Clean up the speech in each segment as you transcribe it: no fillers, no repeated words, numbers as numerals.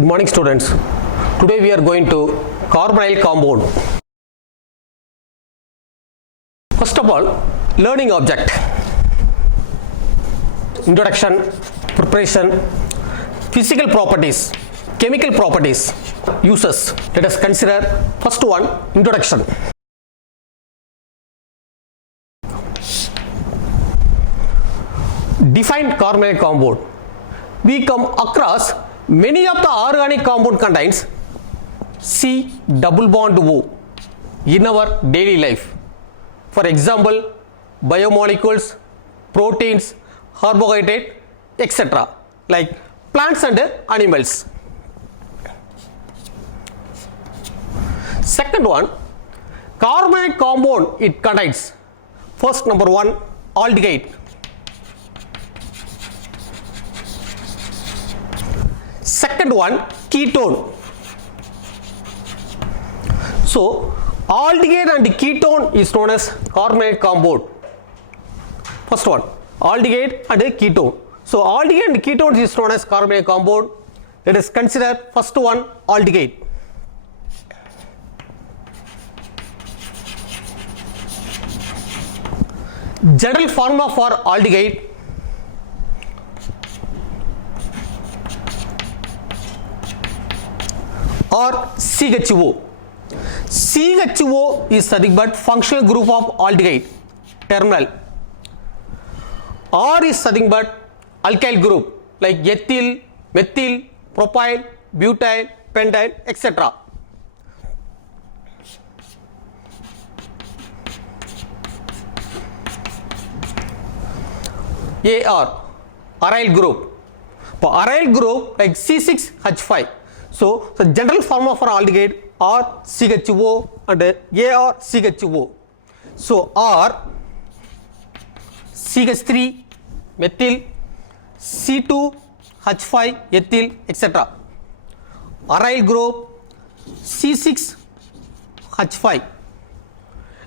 Good morning students. Today we are going to carbonyl compound. First of all, learning object. Introduction, preparation, physical properties, chemical properties, uses. Let us consider first one, introduction. Define carbonyl compound. We come across many of the organic compound contains C double bond O in our daily life. For example, biomolecules, proteins, carbohydrate, etc. like plants and animals. Second one, carbonyl compound it contains first number one, aldehyde. Second one, ketone. So aldehyde and ketone is known as carbonyl compound. First one, aldehyde and ketone. So aldehyde and ketones is known as carbonyl compound. Let us consider first one, aldehyde. General formula for aldehyde or CHO. CHO is nothing but functional group of aldehyde, terminal. R is nothing but alkyl group like ethyl, methyl, propyl, butyl, pentyl, etc. AR, aryl group. For aryl group like C6H5. So the general formula for aldehyde are CHO and AR CHO. So R CH3 methyl, C2H5 ethyl, etc. Aryl group C6H5.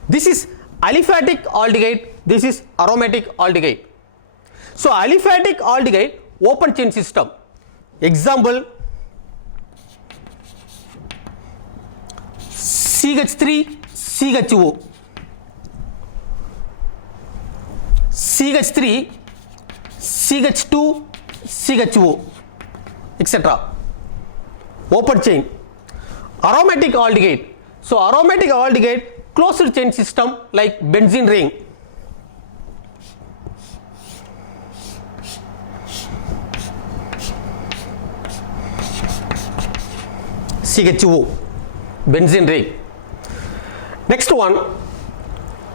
This is aliphatic aldehyde, this is aromatic aldehyde. So aliphatic aldehyde open chain system. Example, CH3 CHO, CH3 CH2 CHO, etc. Open chain. Aromatic aldehyde. So aromatic aldehyde closed chain system like benzene ring. CHO, benzene ring. Next one,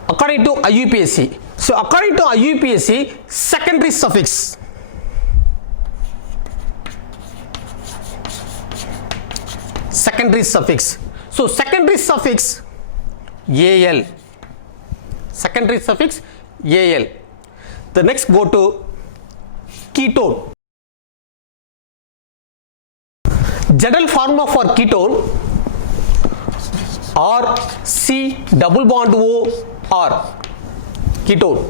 according to IUPAC. So according to IUPAC, secondary suffix. Secondary suffix. So secondary suffix Al. Secondary suffix Al. The next go to ketone. General formula for ketone R C double bond O R, ketone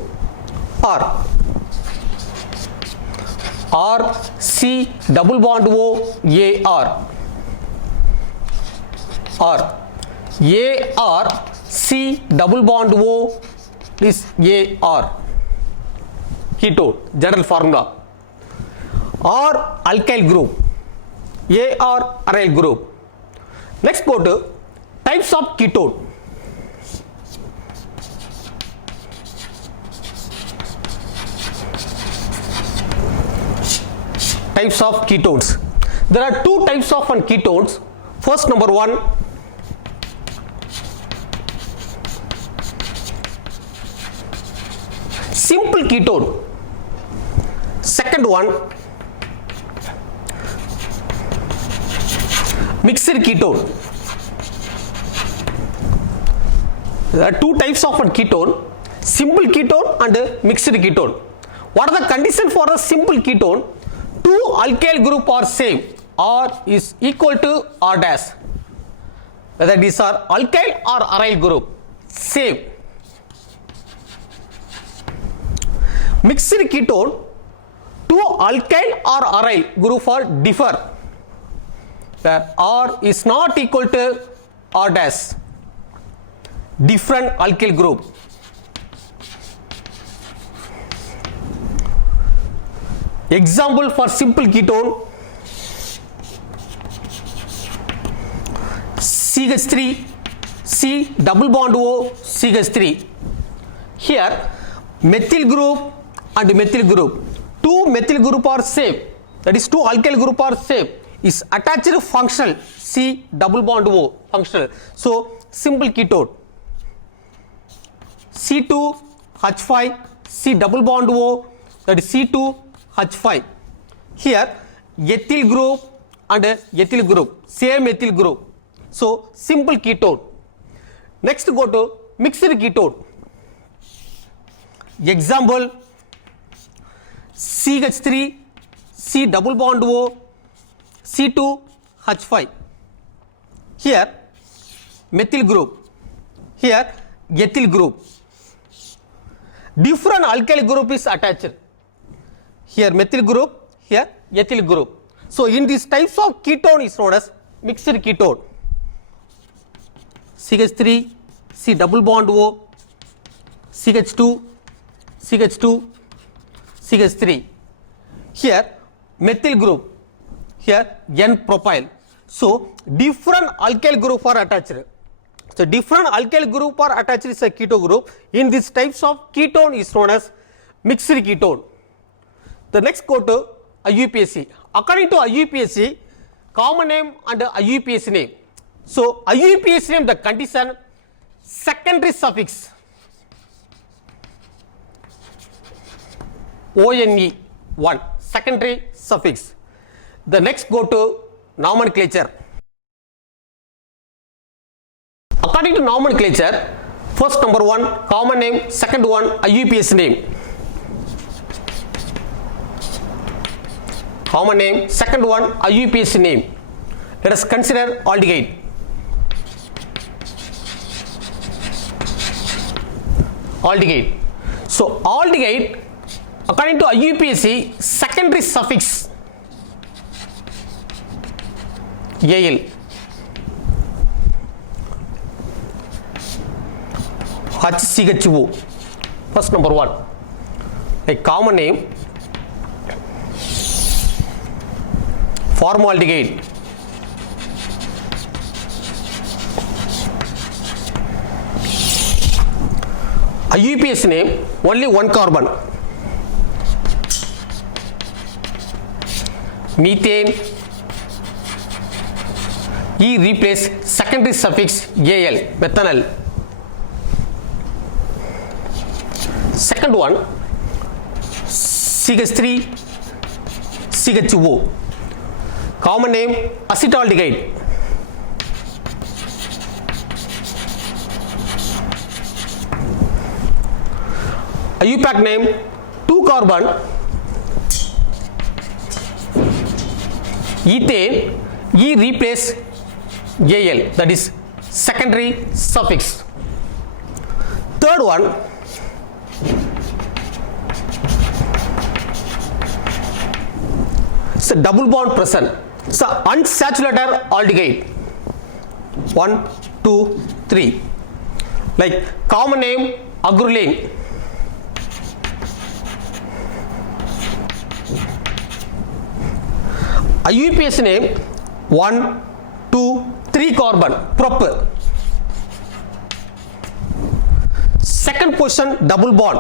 R C double bond O A R C double bond O is AR, ketone. General formula. R alkyl group, AR aryl group. Next go to types of ketone. Types of ketones. There are two types of ketones. First number one, simple ketone. Second one, mixed ketone. There are two types of ketone, simple ketone and mixed ketone. What are the conditions for a simple ketone? Two alkyl group are same, R is equal to R dash. Whether these are alkyl or aryl group, same. Mixed ketone, two alkyl or aryl group are differ. where R is not equal to R dash. Different alkyl group. Example for simple ketone: CH3, C double bond O, CH3. Here methyl group and methyl group, two methyl group are same, that is two alkyl group are same, is attached functional, C double bond O functional. So simple ketone, C2H5, C double bond O, that is C2H5. Here ethyl group and ethyl group, same ethyl group. So simple ketone. Next go to mixed ketone. Example: CH3, C double bond O, C2H5. Here methyl group, here ethyl group. Different alkyl group is attached. Here methyl group, here ethyl group. So in these types of ketone is known as mixed ketone. CH3, C double bond O, CH2, CH2, CH3. Here methyl group, here N-propyl. So different alkyl group are attached. So different alkyl group are attached is a keto group. In these types of ketone is known as mixed ketone. The next go to IUPAC. According to IUPAC, common name and IUPAC name. So IUPAC name, the condition secondary suffix ONE 1, secondary suffix. The next go to nomenclature. According to nomenclature, first number 1 common name, second one IUPAC name. Common name, second one IUPAC name. Let us consider aldehyde. Aldehyde. So aldehyde, according to IUPAC, secondary suffix Al. HCHO. First number 1. A common name, formaldehyde. IUPAC name, only one carbon. Methane. E replace secondary suffix Al, methanol. Second one, CH3, CHO. Common name, acetaldehyde. IUPAC name, 2 carbon, ethane. E replace Al, that is secondary suffix. Third one, it's a double bond present. It's a unsaturated aldehyde. 1, 2, 3. Like common name, agrulane. IUPAC name, 1, 2, 3 carbon, prop. Second position, double bond.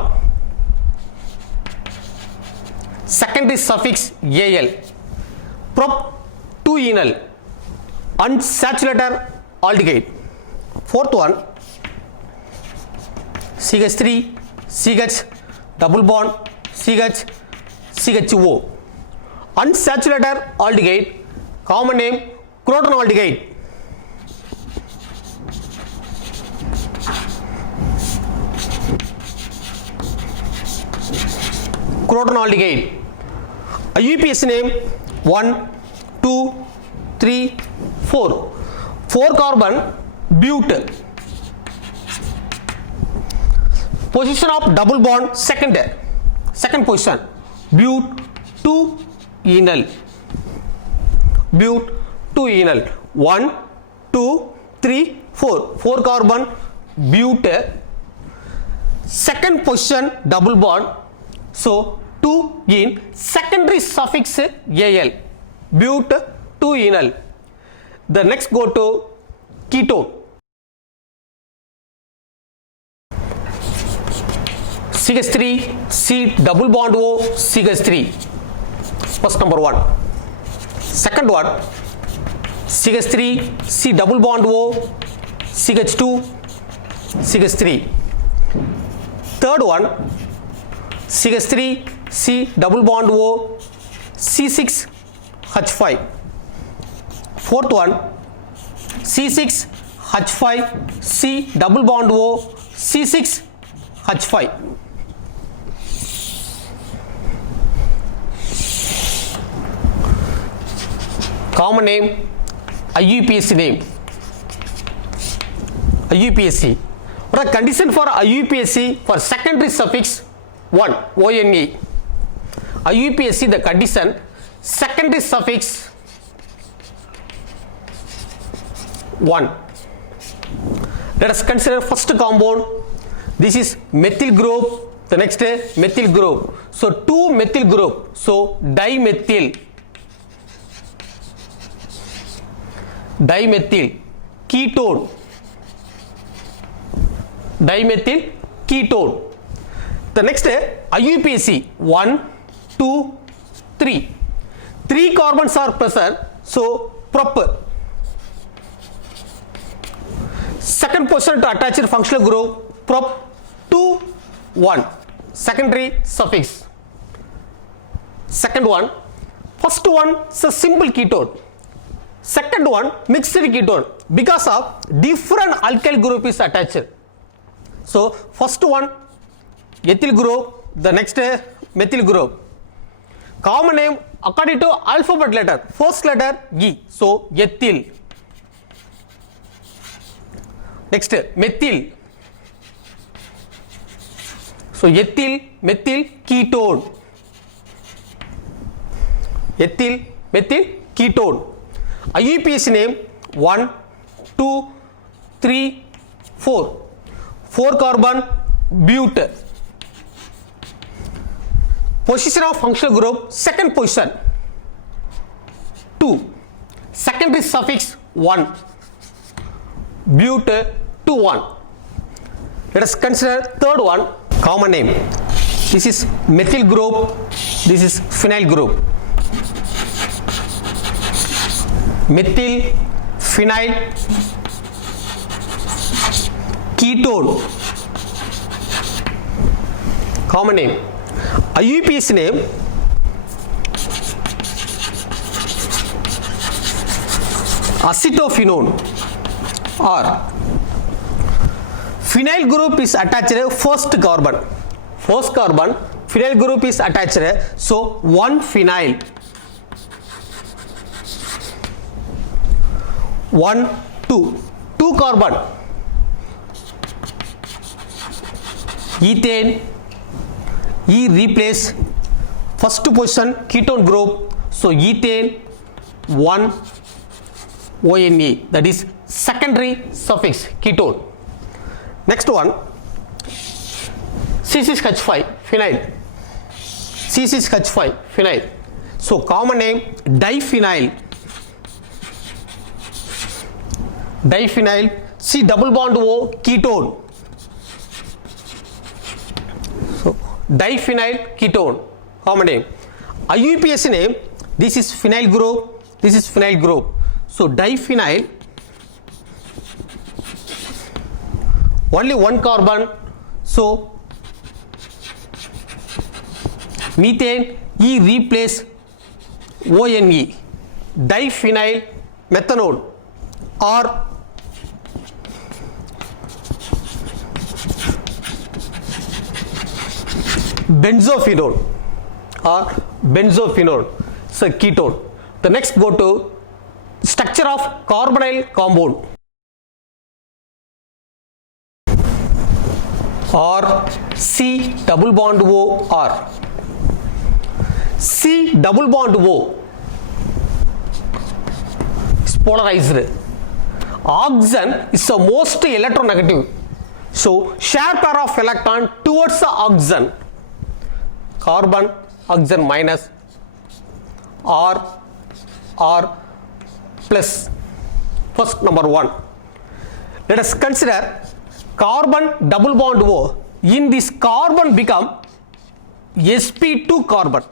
Secondary suffix Al. Prop 2 enol, unsaturated aldehyde. Fourth one, CH3, CH, double bond, CH, CHO. Unsaturated aldehyde, common name, crotonaldehyde. Crotonaldehyde. IUPAC name, 1, 2, 3, 4. 4 carbon, bute. Position of double bond, second position, bute 2 enol. Bute 2 enal. 1, 2, 3, 4. 4 carbon bute. Second position double bond. So 2 in secondary suffix al. Bute 2 enal. The next go to ketone. CH3 C double bond O CH3. First number 1. Second one, CH3 C double bond O CH2 CH3. Third one, CH3 C double bond O C6 H5. Fourth one, C6 H5 C double bond O C6 H5. Common name, IUPAC name. IUPAC. What are condition for IUPAC for secondary suffix 1 ONE? IUPAC the condition secondary suffix 1. Let us consider first compound. This is methyl group. The next methyl group. So 2 methyl group. So dimethyl. Dimethyl ketone. Dimethyl ketone. The next IUPAC 1, 2, 3. 3 carbons are present. So prop. Second position to attach functional group prop 2, 1. Secondary suffix. Second one. First one is a simple ketone. Second one mixed ketone because of different alkyl group is attached. So first one ethyl group, the next methyl group. Common name according to alphabet letter. First letter E. So ethyl. Next methyl. So ethyl methyl ketone. Ethyl methyl ketone. IUPAC name 1, 2, 3, 4. 4 carbon bute. Position of functional group second position 2. Secondary suffix 1. Bute 2, 1. Let us consider third one. Common name. This is methyl group. This is phenyl group. Methyl phenyl ketone. Common name. IUPAC name acetophenone. Or phenyl group is attached first carbon. First carbon phenyl group is attached. So 1 phenyl. 1, 2. 2 carbon. Ethane. E replace first position ketone group. So ethane 1 ONE. That is secondary suffix ketone. Next one C6H5 phenyl. C6H5 phenyl. So common name diphenyl. Diphenyl C double bond O ketone. So diphenyl ketone. Common name. IUPAC name. This is phenyl group. This is phenyl group. So diphenyl. Only 1 carbon. So methane E replace ONE. Diphenyl methanol or benzophenone or benzophenone. So ketone. The next go to structure of carbonyl compound or C double bond O R. C double bond O polarized. Oxygen is the most electronegative. So share pair of electron towards the oxygen. Carbon, oxygen minus, R plus. First number 1. Let us consider carbon double bond O. In this carbon become sp2 carbon.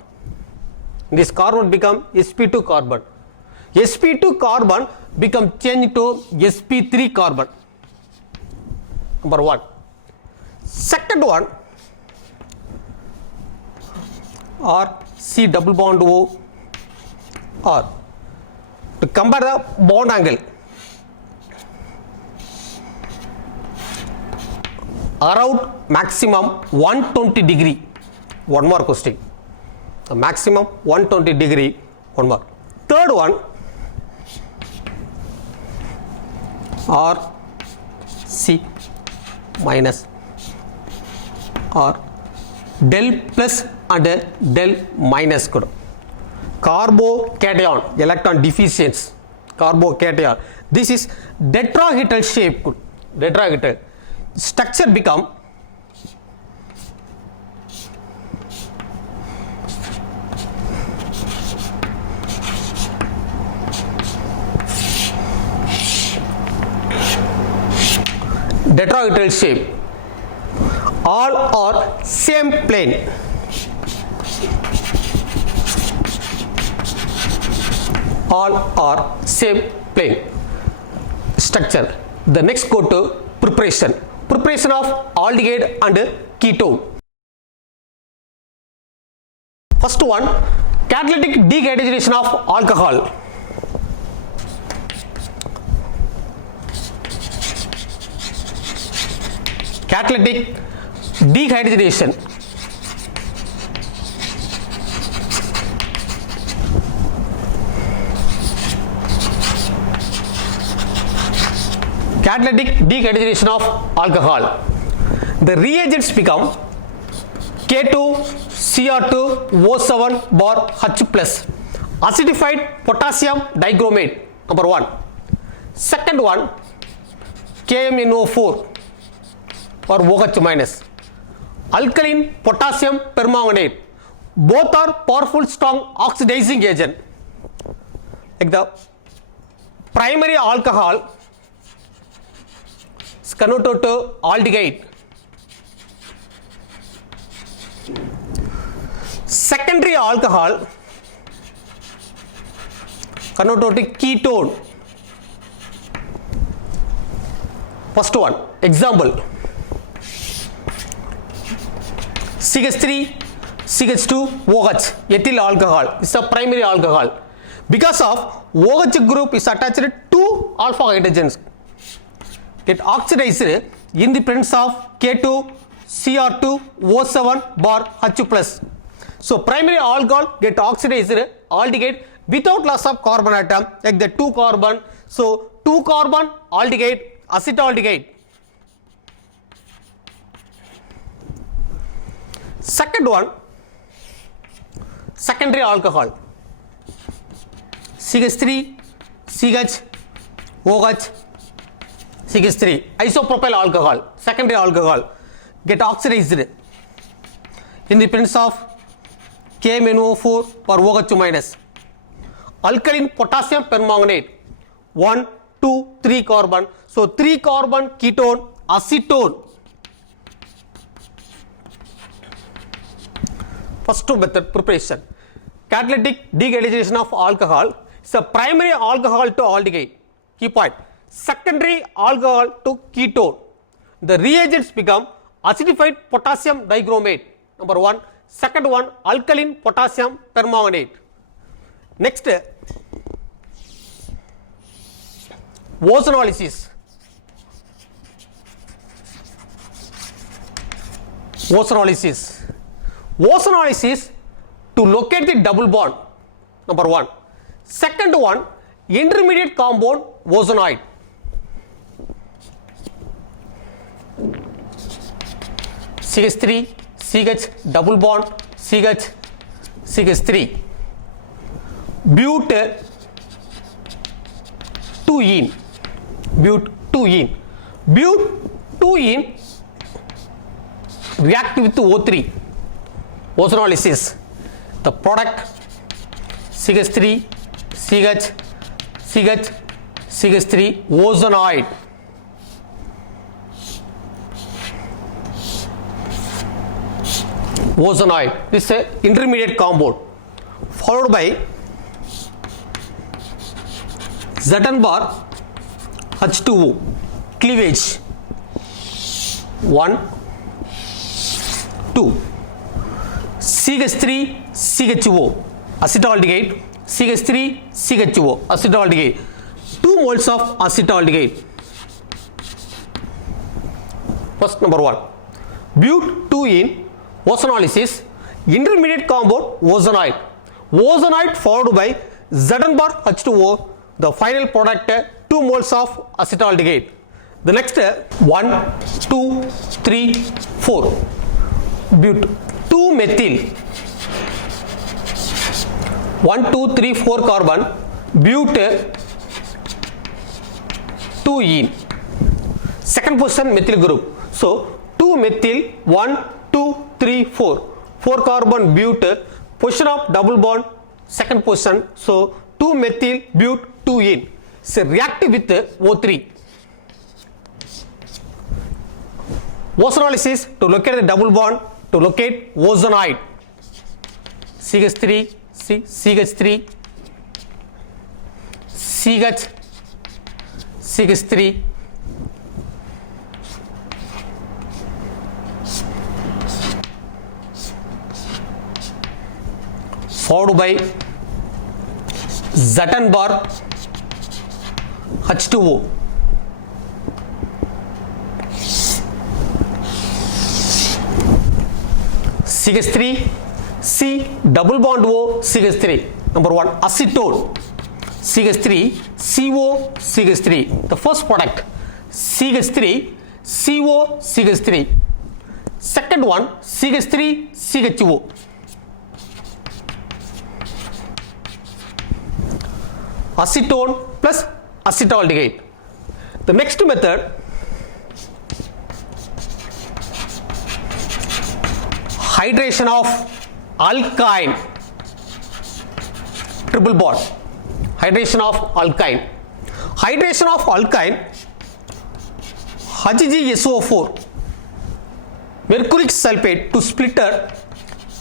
This carbon become sp2 carbon. sp2 carbon become changed to sp3 carbon. Number 1. Second one, or C double bond O, or to compare the bond angle, around maximum 120 degree. One more question. The maximum 120 degree. One more. Third one, or C minus, or del plus and del minus kudu. Carbocation, electron deficiency, carbocation. This is tetrahedral shape. Tetrahedral structure become tetrahedral shape. All are same plane. All are same plane structure. The next go to preparation. Preparation of aldehyde and ketone. First one, catalytic dehydrogenation of alcohol. Catalytic dehydrogenation. Catalytic dehydrogenation of alcohol. The reagents become K2Cr2O7 bar H plus, acidified potassium digromate. Number 1. Second one, KMNO4 or OH minus, alkaline potassium permanganate. Both are powerful strong oxidizing agent. Like the primary alcohol is converted to aldehyde. Secondary alcohol converted to ketone. First one, example, CH3, CH2, OH, ethyl alcohol is a primary alcohol. Because of OH group is attached to alpha hydrogens, it oxidized in the presence of K2Cr2O7 bar H plus. So primary alcohol get oxidized aldehyde without loss of carbon atom, like the 2 carbon. So 2 carbon aldehyde, acetaldehyde. Second one, secondary alcohol, CH3, CH, OH, CH3, isopropyl alcohol, secondary alcohol, get oxidized in the presence of KMNO4 or OH minus, alkaline potassium permanganate, 1, 2, 3 carbon. So 3 carbon ketone, acetone. First method, preparation. Catalytic dehydrogenation of alcohol is a primary alcohol to aldehyde. Key point. Secondary alcohol to ketone. The reagents become acidified potassium digromate. Number 1. Second one, alkaline potassium permanganate. Next, ozonolysis. Ozonolysis. Ozonolysis to locate the double bond. Number 1. Second one, intermediate compound ozonoid. CH3, CH double bond, CH, CH3. But but2ene, but2ene. But2ene react with O3, ozonolysis. The product CH3, CH, CH, CH3, ozonoid. Ozonoid. This is an intermediate compound followed by Zn bar H2O, cleavage 1, 2, CH3, CHO, acetaldehyde, CH3, CHO, acetaldehyde, 2 moles of acetaldehyde. First number 1, but2ene ozonolysis, intermediate compound ozonoid. Ozonoid followed by Zn bar H2O, the final product 2 moles of acetaldehyde. The next 1, 2, 3, 4, but 2-methyl, 1, 2, 3, 4 carbon, but2ene, second position methyl group. So 2-methyl, 1, 2, 3, 4, 4 carbon but, position of double bond, second position. So 2-methyl but2ene. So react with O3. Ozonolysis to locate the double bond, to locate ozonoid. CH3, CH3, CH, CH3, followed by Zn bar H2O, CH3, C double bond O, CH3. Number 1, acetone, CH3, CO, CH3. The first product, CH3, CO, CH3. Second one, CH3, CHO. Acetone plus acetaldehyde. The next method, hydration of alkyne, triple bond, hydration of alkyne. Hydration of alkyne, HgSO4, mercuric sulfate to splitter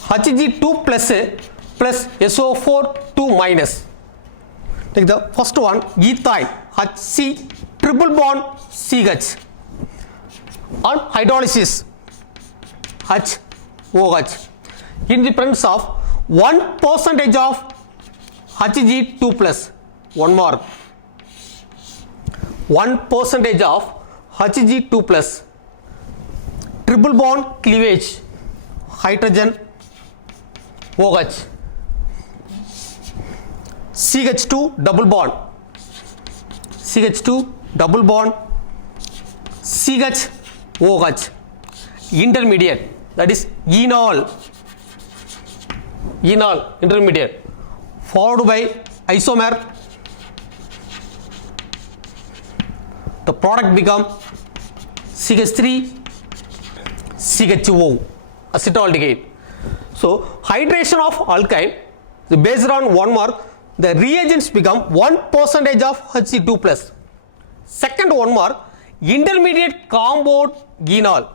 Hg2 plus SO4 2 minus. Take the first one, ethyne, HC triple bond CH. On hydrolysis, HOH. In the presence of 1% of Hg2 plus, 1 mark. 1% of Hg2 plus. Triple bond cleavage, hydrogen OH. CH2 double bond, CH2 double bond, CH OH, intermediate, that is enol, intermediate, followed by isomer. The product become CH3, CHO, acetaldehyde. So hydration of alkyne based on 1 mark. The reagents become 1% of Hg2 plus. Second 1 mark, intermediate compound enol.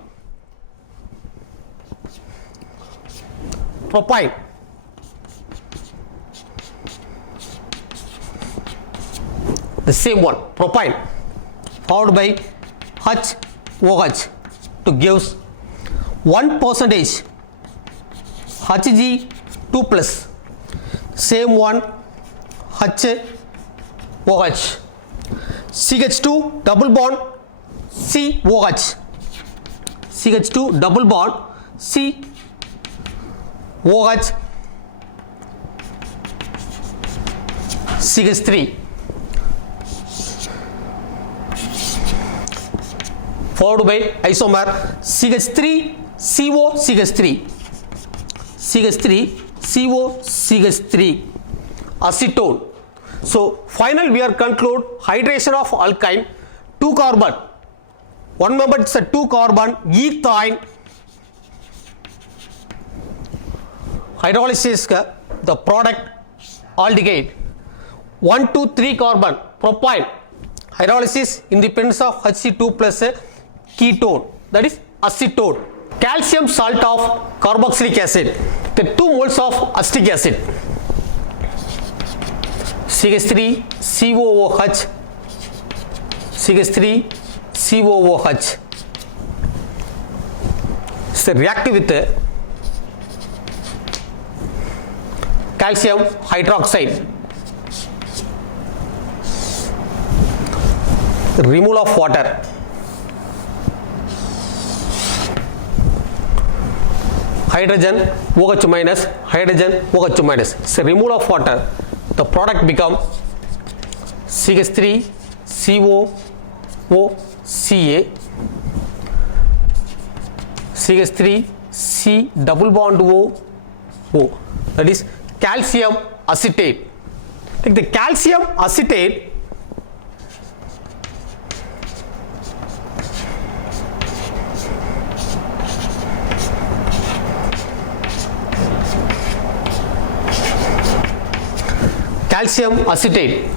Propyne, the same one, propyne, followed by HOH to gives 1% Hg2 plus. Same one, HOH, CH2 double bond COH, CH2 double bond COH, CH3, followed by isomer CH3 CO CH3, CH3 CO CH3, acetone. So final we are conclude hydration of alkyne 2 carbon. One member it's a 2 carbon ethine. Hydrolysis the product aldehyde 1 to 3 carbon propyl. Hydrolysis in the presence of Hc2 plus a ketone, that is acetone. Calcium salt of carboxylic acid, the 2 moles of acetic acid, CH3 COOH, CH3 COOH. So reactive with calcium hydroxide. Removal of water. Hydrogen OH minus, hydrogen OH minus. So removal of water, the product become CH3 COOCA, CH3 C double bond O, that is calcium acetate. Take the calcium acetate, calcium acetate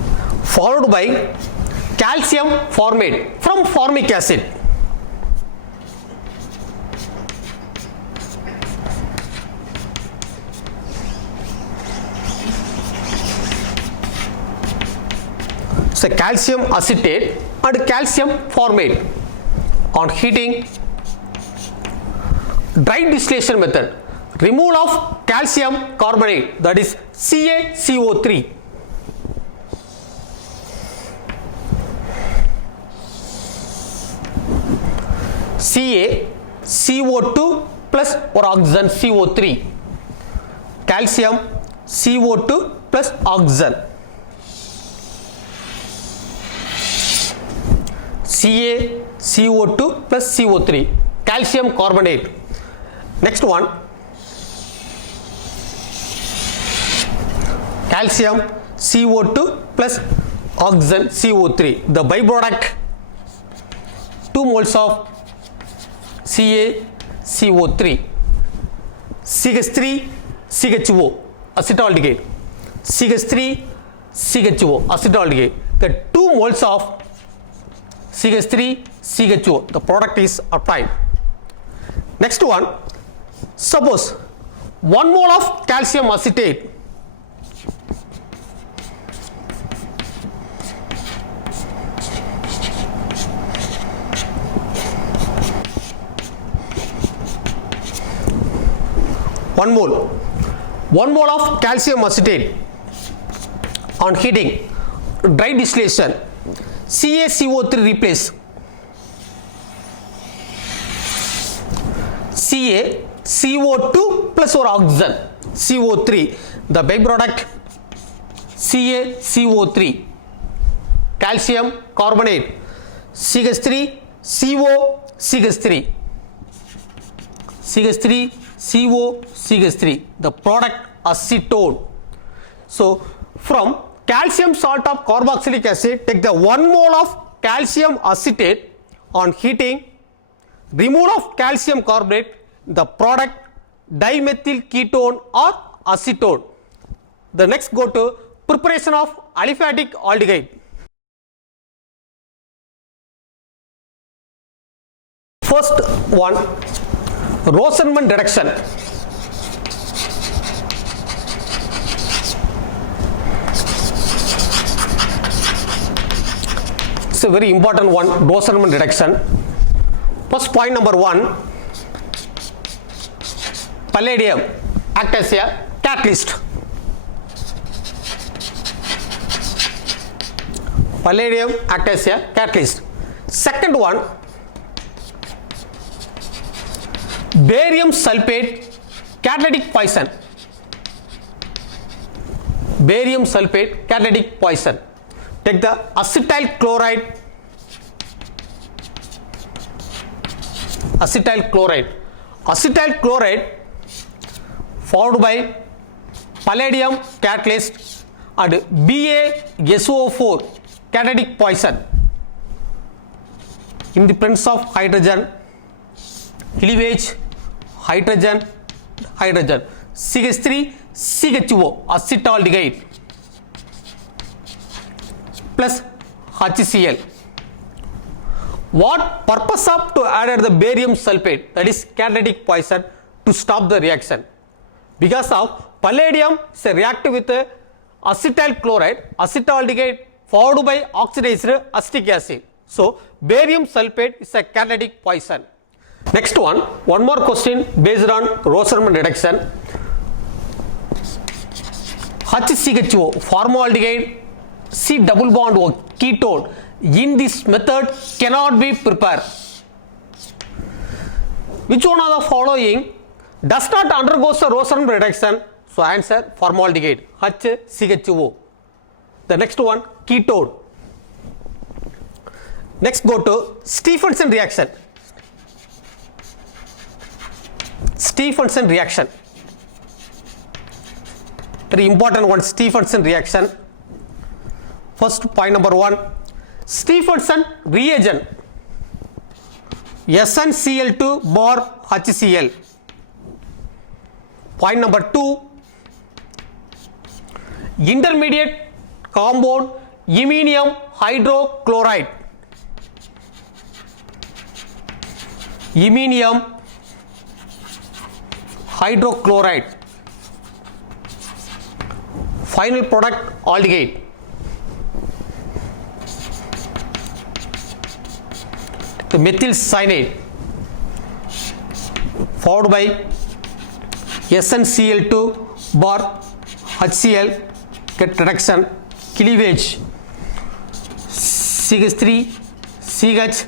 followed by calcium formate from formic acid. So calcium acetate and calcium formate on heating, dry distillation method, removal of calcium carbonate, that is CaCO3. CaCO2 plus or oxygen CO3, calcium CO2 plus oxygen, CaCO2 plus CO3, calcium carbonate. Next one, calcium CO2 plus oxygen CO3, the byproduct 2 moles of CaCO3, CH3 CHO acetaldehyde, CH3 CHO acetaldehyde, the 2 moles of CH3 CHO, the product is obtained. Next one, suppose 1 mole of calcium acetate one mole of calcium acetate on heating, dry distillation, CaCO3 replace CaCO2 plus or oxygen CO3, the byproduct CaCO3, calcium carbonate, CH3 CO CH3, CH3 CO CH3, the product acetone. So from calcium salt of carboxylic acid, take the 1 mole of calcium acetate on heating, removal of calcium carbonate, the product dimethyl ketone or acetone. The next go to preparation of aliphatic aldehyde. First one, Rosenman reduction. It's a very important one, Rosenman reduction. First point number 1, palladium act as a catalyst. Palladium act as a catalyst. Second one, barium sulfate catalytic poison. Barium sulfate catalytic poison. Take the acetyl chloride. Acetyl chloride. Acetyl chloride followed by palladium catalyst and BaSO4 catalytic poison in the presence of hydrogen, cleavage, hydrogen, hydrogen, CH3, CHO, acetaldehyde plus HCl. What purpose of to add the barium sulfate, that is catalytic poison, to stop the reaction? Because of palladium is react with acetyl chloride, acetaldehyde followed by oxidized acetic acid. So barium sulfate is a catalytic poison. Next one more question based on Rosenman reduction. HCHO, formaldehyde, C double bond O, ketone, in this method cannot be prepared. Which one of the following does not undergo the Rosenman reduction? So answer formaldehyde, HCHO. The next one, ketone. Next go to Stephenson reaction. Stephenson reaction. Very important one, Stephenson reaction. First point number 1, Stephenson reagent SnCl2 bar HCl. Point number 2, intermediate compound iminium hydrochloride. Iminium hydrochloride. Final product aldehyde. The methyl cyanide followed by SnCl2 bar HCl, get reduction, cleavage, CH3 CH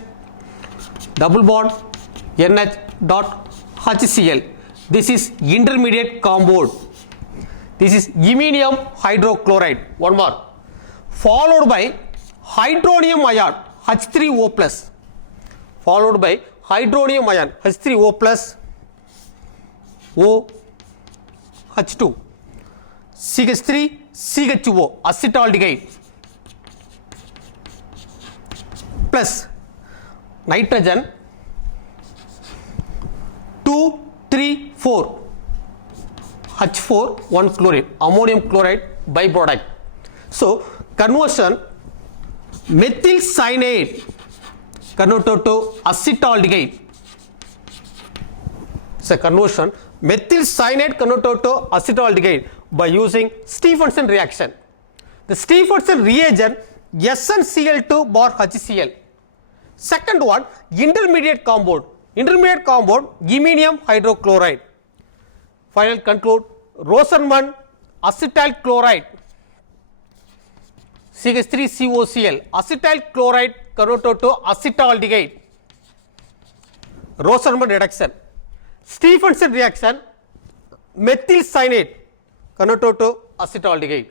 double bond NH dot HCl. This is intermediate compound. This is iminium hydrochloride. One more, followed by hydronium ion H3O plus, followed by hydronium ion H3O plus OH2, CH3 CHO, acetaldehyde plus nitrogen 2, 3, 4 H4 1 chlorine, ammonium chloride byproduct. So conversion, methyl cyanide converted to acetaldehyde. It's a conversion, methyl cyanide converted to acetaldehyde by using Stephenson reaction. The Stephenson reagent SnCl2 bar HCl. Second one, intermediate compound iminium hydrochloride. Final conclude, Rosenman acetyl chloride CH3COCl, acetyl chloride converted to acetaldehyde, Rosenman reduction. Stephenson reaction, methyl cyanide converted to acetaldehyde.